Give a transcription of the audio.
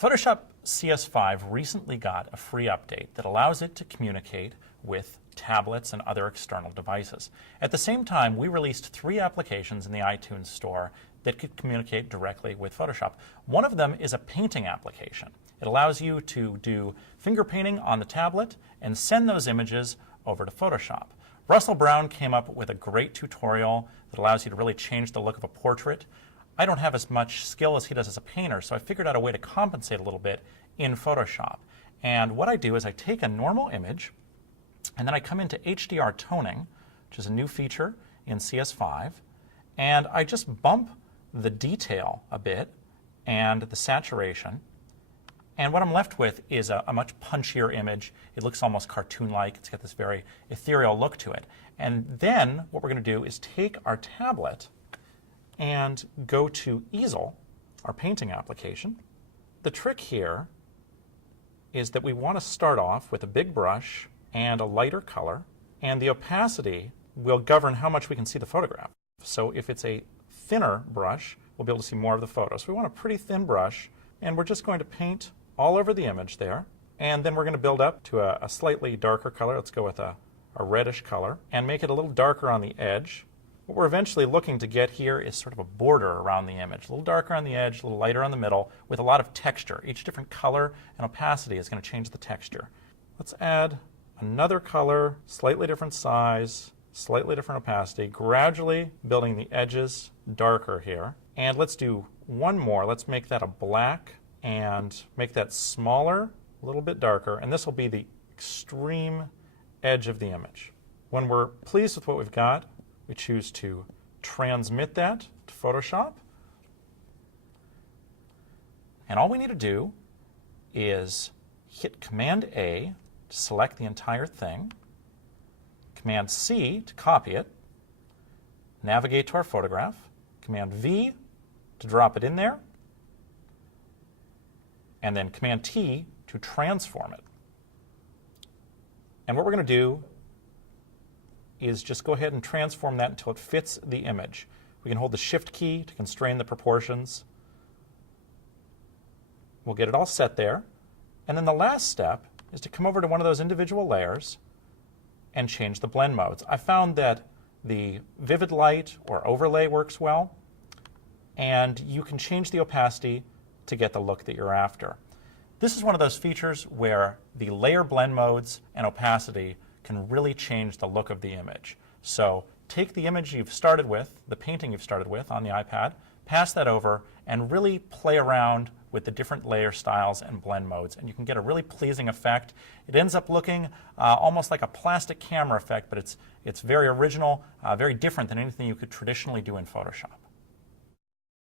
Photoshop CS5 recently got a free update that allows it to communicate with tablets and other external devices. At the same time, we released 3 applications in the iTunes Store that could communicate directly with Photoshop. One of them is a painting application. It allows you to do finger painting on the tablet and send those images over to Photoshop. Russell Brown came up with a great tutorial that allows you to really change the look of a portrait. I don't have as much skill as he does as a painter, so I figured out a way to compensate a little bit in Photoshop. And what I do is I take a normal image, and then I come into HDR toning, which is a new feature in CS5, and I just bump the detail a bit and the saturation. And what I'm left with is a much punchier image. It looks almost cartoon-like. It's got this very ethereal look to it. And then what we're going to do is take our tablet and go to Easel, our painting application. The trick here is that we want to start off with a big brush and a lighter color, and the opacity will govern how much we can see the photograph. So if it's a thinner brush, we'll be able to see more of the photo. So we want a pretty thin brush, and we're just going to paint all over the image there, and then we're going to build up to a slightly darker color. Let's go with a reddish color, and make it a little darker on the edge. What we're eventually looking to get here is sort of a border around the image. A little darker on the edge, a little lighter on the middle, with a lot of texture. Each different color and opacity is going to change the texture. Let's add another color, slightly different size, slightly different opacity, gradually building the edges darker here. And let's do one more. Let's make that a black and make that smaller, a little bit darker, and this will be the extreme edge of the image. When we're pleased with what we've got, we choose to transmit that to Photoshop. And all we need to do is hit Command A to select the entire thing, Command C to copy it, navigate to our photograph, Command V to drop it in there, and then Command T to transform it. And what we're going to do is just go ahead and transform that until it fits the image. We can hold the Shift key to constrain the proportions. We'll get it all set there. And then the last step is to come over to one of those individual layers and change the blend modes. I found that the vivid light or overlay works well, and you can change the opacity to get the look that you're after. This is one of those features where the layer blend modes and opacity can really change the look of the image. So take the image you've started with, the painting you've started with on the iPad, pass that over, and really play around with the different layer styles and blend modes, and you can get a really pleasing effect. It ends up looking almost like a plastic camera effect, but it's very original, very different than anything you could traditionally do in Photoshop.